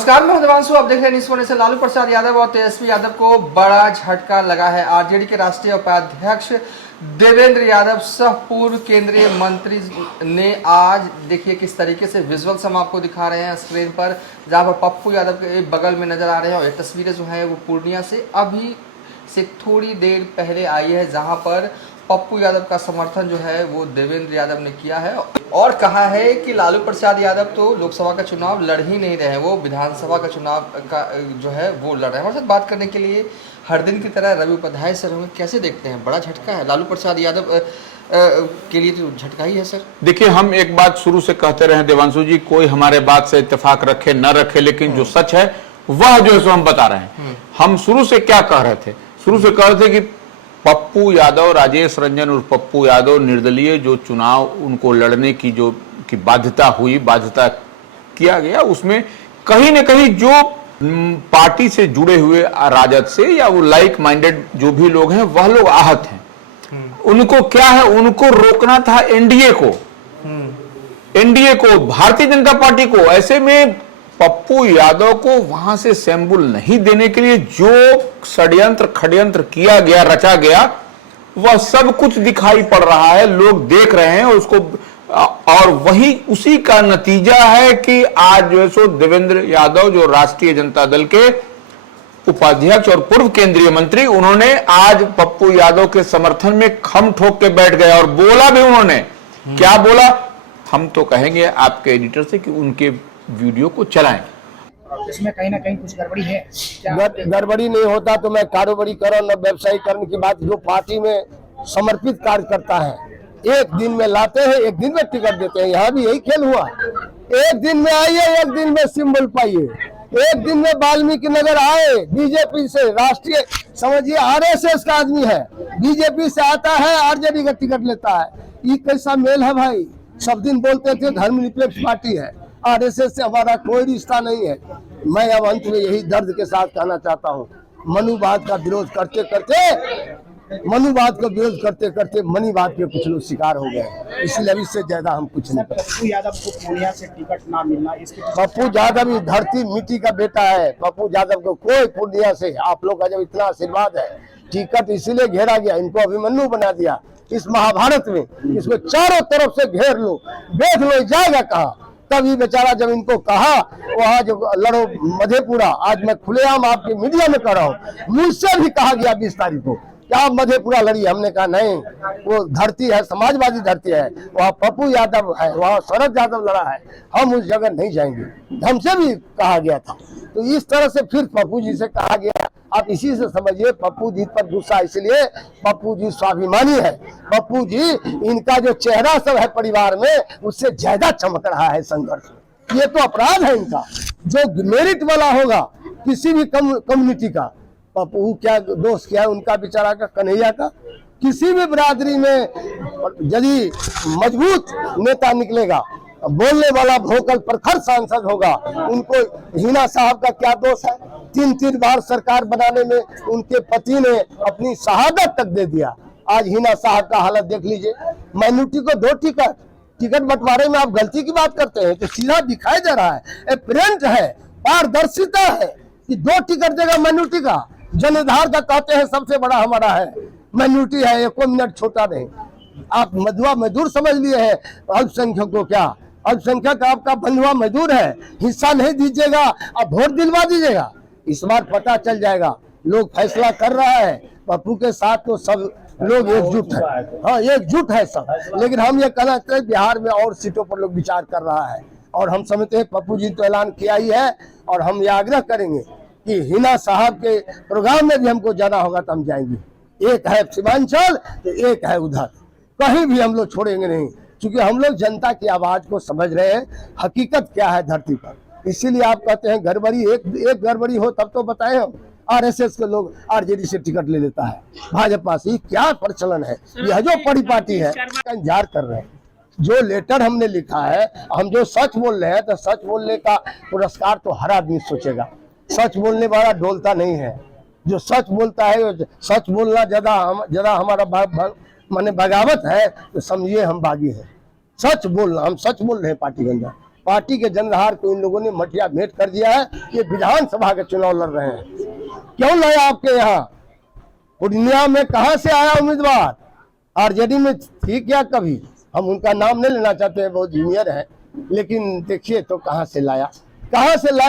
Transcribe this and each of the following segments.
नमस्कार, मैं देवांशु। आप देख रहे हैं न्यूज़ फोन से। लालू प्रसाद यादव और तेजस्वी यादव को बड़ा झटका लगा है। आरजेडी के राष्ट्रीय उपाध्यक्ष देवेंद्र यादव सह पूर्व केंद्रीय मंत्री ने आज देखिए किस तरीके से विजुअल्स हम आपको दिखा रहे हैं स्क्रीन पर, जहां पर पप्पू यादव के बगल में नजर आ रहे हैं। और ये तस्वीरें जो है वो पूर्णिया से अभी से थोड़ी देर पहले आई है, जहां पर पप्पू यादव का समर्थन जो है वो देवेंद्र यादव ने किया है और कहा है कि लालू प्रसाद यादव तो लोकसभा का चुनाव लड़ ही नहीं रहे, वो विधानसभा का चुनाव का जो है वो लड़ रहे हैं। हमारे साथ बात करने के लिए हर दिन की तरह रवि उपाध्याय सर होंगे। कैसे देखते हैं, बड़ा झटका है लालू प्रसाद यादव के लिए, तो झटका ही है सर। देखिए, हम एक बात शुरू से कहते रहे देवांशु जी, कोई हमारे बात से इत्तेफाक रखे न रखे, लेकिन जो सच है वह जो है सो हम बता रहे हैं। हम शुरू से क्या कह रहे थे? शुरू से कह रहे थे कि पप्पू यादव, राजेश रंजन और पप्पू यादव निर्दलीय जो चुनाव उनको लड़ने की जो की बाध्यता हुई, बाध्यता किया गया, उसमें कहीं न कहीं जो पार्टी से जुड़े हुए राजद से या वो लाइक माइंडेड जो भी लोग हैं वह लोग आहत हैं। उनको क्या है, उनको रोकना था एनडीए को, भारतीय जनता पार्टी को। ऐसे में पप्पू यादव को वहां से सैंबल नहीं देने के लिए जो षड्यंत्र खड्यंत्र किया गया, रचा गया, वह सब कुछ दिखाई पड़ रहा है, लोग देख रहे हैं उसको। और वही उसी का नतीजा है कि आज जो है सो देवेंद्र यादव जो राष्ट्रीय जनता दल के उपाध्यक्ष और पूर्व केंद्रीय मंत्री, उन्होंने आज पप्पू यादव के समर्थन में खम ठोक के बैठ गए। और बोला भी उन्होंने, क्या बोला हम तो कहेंगे आपके एडिटर से कि उनके वीडियो को चलाएं। इसमें कहीं ना कहीं कुछ गड़बड़ी है। गड़बड़ी नहीं होता तो मैं कारोबारी करण और व्यवसायीकरण की बात, जो पार्टी में समर्पित कार्य करता है, एक दिन में लाते हैं, एक दिन में टिकट देते हैं। यहाँ भी यही खेल हुआ, एक दिन में आइए, एक दिन में सिंबल पाइए, एक दिन में वाल्मीकि नगर आए, बीजेपी से राष्ट्रीय समझिए आरएसएस का आदमी है, बीजेपी से आता है, आरजेडी का टिकट लेता है। ये कैसा मेल है भाई? सब दिन बोलते थे धर्मनिरपेक्ष पार्टी है, आरएसएस से हमारा कोई रिश्ता नहीं है। मैं अब अंत में यही दर्द के साथ कहना चाहता हूँ, मनुवाद का विरोध करते करते मनीवाद के कुछ लोग शिकार हो गए, इसलिए अब इससे ज्यादा हम कुछ नहीं करते। पप्पू यादव को पूर्णिया से टिकट ना मिलना, इसके पप्पू यादव धरती मिट्टी का बेटा है। पप्पू यादव को कोई पूर्णिया से, आप लोग का जब इतना आशीर्वाद है, टिकट इसीलिए घेरा गया, इनको अभिमन्यु बना दिया इस महाभारत में। इसको चारों तरफ से घेर लो, देख लो जाएगा कहाँ। तभी बेचारा जब इनको कहा वहाँ जो लड़ो मधेपुरा, आज मैं खुलेआम आपके मीडिया में कर रहा हूँ, मुझसे भी कहा गया 20 तारीख को क्या आप मधेपुरा लड़िए। हमने कहा नहीं, वो धरती है, समाजवादी धरती है, वहाँ पप्पू यादव है, वहाँ शरद यादव लड़ा है, हम उस जगह नहीं जाएंगे। हमसे भी कहा गया था। तो इस तरह से फिर पप्पू जी से कहा गया। आप इसी से समझिए पप्पू जी पर गुस्सा, इसलिए पप्पू जी स्वाभिमानी है। पप्पू जी, इनका जो चेहरा सब है परिवार में, उससे ज्यादा चमक रहा है संघर्ष। ये तो अपराध है इनका। जो मेरिट वाला होगा किसी भी कम्युनिटी का, पप्पू क्या दोस्त क्या है उनका, बेचारा का, कन्हैया का, किसी भी बिरादरी में यदि मजबूत नेता निकलेगा, बोलने वाला भोकल प्रखर सांसद होगा, उनको हिना साहब का क्या दोष है? 3 बार सरकार बनाने में उनके पति ने अपनी शहादत तक दे दिया। आज हिना साहब का हालत देख लीजिए। माइनॉरिटी को 2 टिकट बंटवारे में आप गलती की बात करते हैं, तो सीधा दिखाई दे रहा है, प्रिंट है, पारदर्शिता है कि 2 टिकट देगा माइनॉरिटी का। जनाधार का कहते हैं सबसे बड़ा हमारा है, माइनॉरिटी है, 1 मिनट छोटा नहीं। आप मधुआ मजदूर समझ लिए हैं अल्पसंख्यक को। क्या अल्पसंख्यक आपका बंधुआ मजदूर है? हिस्सा नहीं दीजिएगा, अब वोट दिलवा दीजिएगा। इस बार पता चल जाएगा, लोग फैसला कर रहा है। पप्पू के साथ तो सब लोग एकजुट है, हाँ एकजुट है सब। लेकिन हम ये कहना चाहते हैं, बिहार में और सीटों पर लोग विचार कर रहा है, और हम समझते हैं पप्पू जी तो ऐलान किया ही है, और हम ये आग्रह करेंगे कि हिना साहब के प्रोग्राम में भी हमको जाना होगा तो हम जाएंगे। एक है सीमांचल तो एक है उधर, कहीं भी हम लोग छोड़ेंगे नहीं, क्योंकि हम लोग जनता की आवाज को समझ रहे हैं, हकीकत क्या है धरती पर। इसीलिए आप कहते हैं गड़बड़ी, एक गड़बड़ी हो तब तो बताए हम। आरएसएस के लोग आरजेडी से टिकट ले लेता है, भाजपा से, क्या प्रचलन है? यह जो बड़ी पार्टी है इंतजार कर रहे हैं। जो लेटर हमने लिखा है, हम जो सच बोल रहे हैं, तो सच बोलने का पुरस्कार तो हर आदमी सोचेगा। सच बोलने वाला डोलता नहीं है, जो सच बोलता है, सच बोलना ज्यादा हमारा माने बगावत है, तो समझिए हम बागी हैं। सच बोलना, हम सच बोल रहे हैं पार्टी के अंदर। पार्टी के जनरहार को इन लोगों ने मटिया भेंट कर दिया है। ये विधानसभा के चुनाव लड़ रहे हैं। क्यों लाया आपके यहाँ? पूर्णिया में कहां से आया उम्मीदवार? आरजेडी में थी क्या कभी? हम उनका नाम नहीं लेना चाहते हैं, बहुत जूनियर है, लेकिन देखिए तो कहां से लाया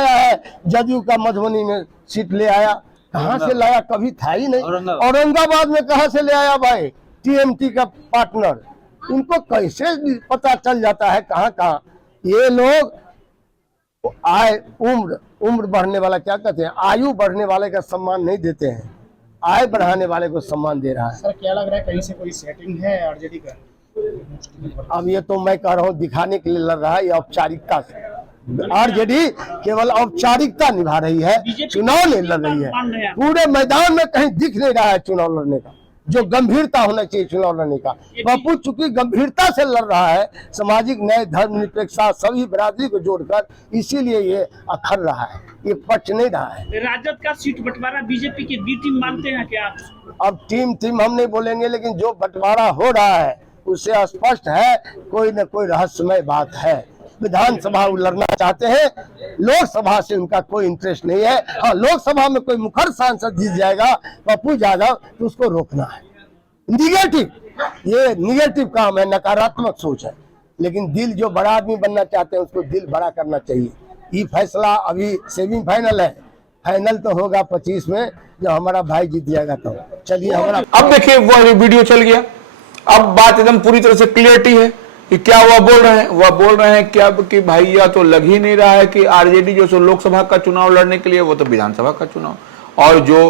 है। जदयू का मधुबनी में सीट ले आया, कहां से लाया? कभी था ही नहीं। औरंगाबाद में कहां से ले आया भाई? टीएमटी का पार्टनर। इनको कैसे पता चल जाता है कहां कहां? ये लोग उम्र बढ़ने वाला, क्या कहते हैं, आयु बढ़ने वाले का सम्मान नहीं देते हैं, आय बढ़ाने वाले को सम्मान दे रहा है। सर क्या लग रहा है, कहीं से कोई सेटिंग है आरजेडी का? अब ये तो मैं कह रहा हूँ दिखाने के लिए लड़ रहा है, ये औपचारिकता से। आरजेडी केवल औपचारिकता निभा रही है, चुनाव नहीं लड़ रही है। पूरे मैदान में कहीं दिख नहीं रहा है चुनाव लड़ने का, जो गंभीरता होना चाहिए चुनाव लड़ने का। पप्पू चूंकि गंभीरता से लड़ रहा है, सामाजिक न्याय, धर्मनिरपेक्षता, सभी बिरादरी को जोड़कर, इसीलिए ये अखर रहा है, ये पच नहीं रहा है। राजद का सीट बंटवारा बीजेपी की बी टीम मानते हैं क्या? अब टीम हम नहीं बोलेंगे, लेकिन जो बंटवारा हो रहा है उससे स्पष्ट है कोई न कोई रहस्यमय बात है। विधानसभा वो लड़ना चाहते हैं, लोकसभा से उनका कोई इंटरेस्ट नहीं है। हाँ, लोकसभा में कोई मुखर सांसद जीत जाएगा पप्पू यादव तो उसको रोकना है। ये निगेटिव काम है, नकारात्मक सोच है। लेकिन दिल, जो बड़ा आदमी बनना चाहते हैं उसको दिल बड़ा करना चाहिए। ये फैसला अभी सेमीफाइनल है, फाइनल तो होगा 25 में, जब हमारा भाई जीत जाएगा। तो चलिए हमारा, अब देखिए वह वीडियो चल गया, अब बात एकदम पूरी तरह से क्लियरिटी है कि क्या वह बोल रहे हैं क्या कि भैया तो लग ही नहीं रहा है कि आरजेडी जो सो लोकसभा का चुनाव लड़ने के लिए, वो तो विधानसभा का चुनाव, और जो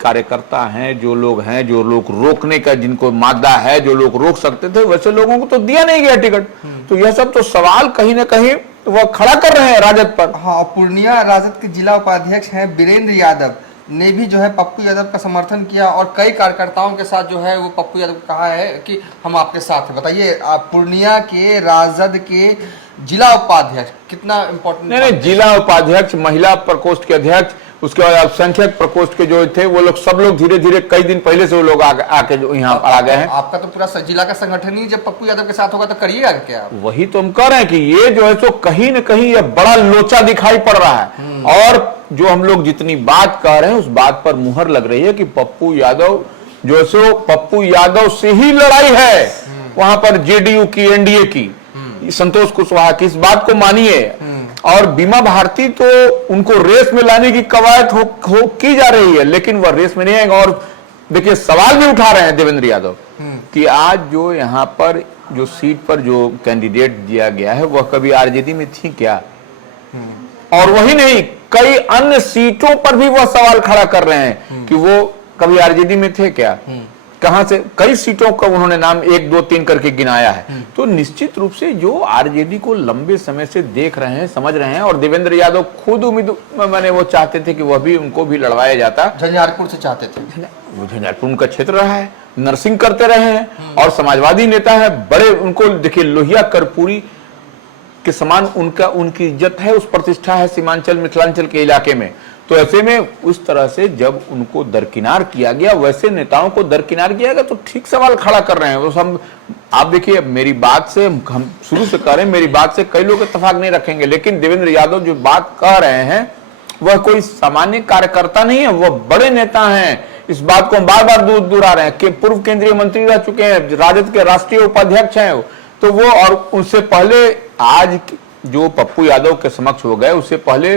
कार्यकर्ता हैं, जो लोग रोकने का जिनको मादा है, जो लोग रोक सकते थे, वैसे लोगों को तो दिया नहीं गया टिकट। तो यह सब तो सवाल कहीं ना कहीं वह खड़ा कर रहे हैं राजद पर। हाँ, पूर्णिया राजद के जिला उपाध्यक्ष हैं वीरेंद्र यादव ने भी जो है पप्पू यादव का समर्थन किया, और कई कार्यकर्ताओं के साथ जो है वो पप्पू यादव को कहा है कि हम आपके साथ हैं। बताइए, आप पूर्णिया के राजद के जिला उपाध्यक्ष, कितना इम्पोर्टेंट? नहीं, जिला उपाध्यक्ष, महिला प्रकोष्ठ के अध्यक्ष, उसके बाद अल्पसंख्यक प्रकोष्ठ के जो थे वो लोग, सब लोग धीरे धीरे कई दिन पहले से वो लोग आके जो यहाँ पर आ गए हैं। आपका तो पूरा जिला का संगठन ही जब पप्पू यादव के साथ होगा तो करिएगा क्या? वही तो हम कह रहे हैं कि ये जो है सो कहीं न कहीं ये बड़ा लोचा दिखाई पड़ रहा है, और जो हम लोग जितनी बात कह रहे हैं उस बात पर मुहर लग रही है कि पप्पू यादव जो है सो, पप्पू यादव से ही लड़ाई है वहां पर जेडीयू की, एनडीए की, संतोष कुशवाहा की, इस बात को मानिए। और बीमा भारती तो उनको रेस में लाने की कवायद की जा रही है, लेकिन वह रेस में नहीं आएगा। और देखिए, सवाल भी उठा रहे हैं देवेंद्र यादव कि आज जो यहाँ पर जो सीट पर जो कैंडिडेट दिया गया है वह कभी आरजेडी में थी क्या? और वही नहीं, कई अन्य सीटों पर भी वह सवाल खड़ा कर रहे हैं कि वो कभी आरजेडी में थे क्या? कहां से? कई सीटों का उन्होंने नाम 1, 2, 3 करके गिनाया है। तो निश्चित रूप से जो आरजेडी को लंबे समय से देख रहे हैं, समझ रहे हैं, और देवेंद्र यादव खुद मैंने वो चाहते थे कि वह भी, उनको भी लड़वाया जाता। झंझारपुर से चाहते थे, वो झंझारपुर उनका क्षेत्र रहा है, नर्सिंग करते रहे हैं, और समाजवादी नेता है बड़े। उनको देखिए, लोहिया कर्पूरी के समान उनकी इज्जत है, उस प्रतिष्ठा है सीमांचल, मिथिलांचल के इलाके में। तो ऐसे में उस तरह से जब उनको दरकिनार किया गया, वैसे नेताओं को दरकिनार किया गया, तो ठीक सवाल खड़ा कर रहे हैं वो सब। आप देखिए, मेरी बात से, हम शुरू से कह रहे हैं, मेरी बात से कई लोग इत्तेफाक नहीं रखेंगे, लेकिन देवेंद्र यादव जो बात कह रहे हैं वह कोई सामान्य कार्यकर्ता नहीं है, वह बड़े नेता हैं। इस बात को हम बार बार दोहरा रहे हैं कि पूर्व केंद्रीय मंत्री रह चुके हैं, राजद के राष्ट्रीय उपाध्यक्ष हैं तो वो, और उनसे पहले आज जो पप्पू यादव के समक्ष हो गए, उससे पहले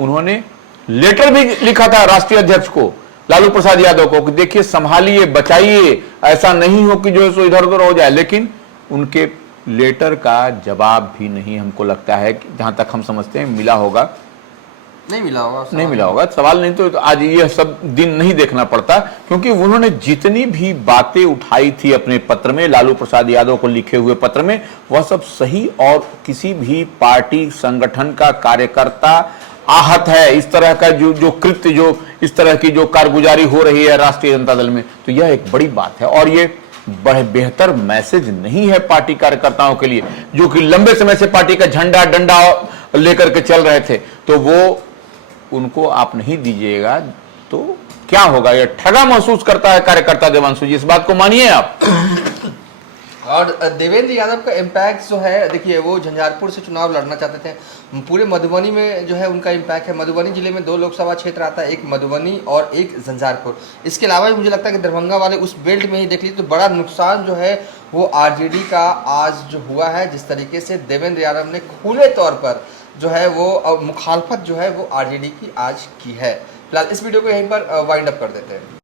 उन्होंने लेटर भी लिखा था राष्ट्रीय अध्यक्ष को, लालू प्रसाद यादव को, कि देखिए संभालिए, बचाइए, ऐसा नहीं हो कि जो है सो इधर उधर हो जाए। लेकिन उनके लेटर का जवाब भी नहीं, हमको लगता है कि जहां तक हम समझते हैं मिला होगा, नहीं मिला होगा। सवाल नहीं तो आज ये सब दिन नहीं देखना पड़ता, क्योंकि उन्होंने जितनी भी बातें उठाई थी अपने पत्र में, लालू प्रसाद यादव को लिखे हुए पत्र में, वह सब सही, और किसी भी पार्टी संगठन का कार्यकर्ता आहत है इस तरह का जो कृत्य, जो इस तरह की जो कारगुजारी हो रही है राष्ट्रीय जनता दल में, तो यह एक बड़ी बात है। और ये बड़े बेहतर मैसेज नहीं है पार्टी कार्यकर्ताओं के लिए, जो कि लंबे समय से पार्टी का झंडा डंडा लेकर के चल रहे थे, तो वो उनको आप नहीं दीजिएगा तो क्या होगा? ये ठगा महसूस करता है कार्यकर्ता। देवांशु जी, इस बात को मानिए आप। और देवेंद्र यादव का इम्पैक्ट जो है, देखिए वो झंझारपुर से चुनाव लड़ना चाहते थे, पूरे मधुबनी में जो है उनका इम्पैक्ट है। मधुबनी जिले में 2 लोकसभा क्षेत्र आता है, एक मधुबनी और एक झंझारपुर। इसके अलावा भी मुझे लगता है कि दरभंगा वाले उस बेल्ट में ही देख लीजिए तो बड़ा नुकसान जो है वो आरजेडी का आज जो हुआ है, जिस तरीके से देवेंद्र यादव ने खुले तौर पर जो है वो मुखालफत जो है वो आरजेडी की आज की है। फिलहाल इस वीडियो को यहीं पर वाइंड अप कर देते हैं।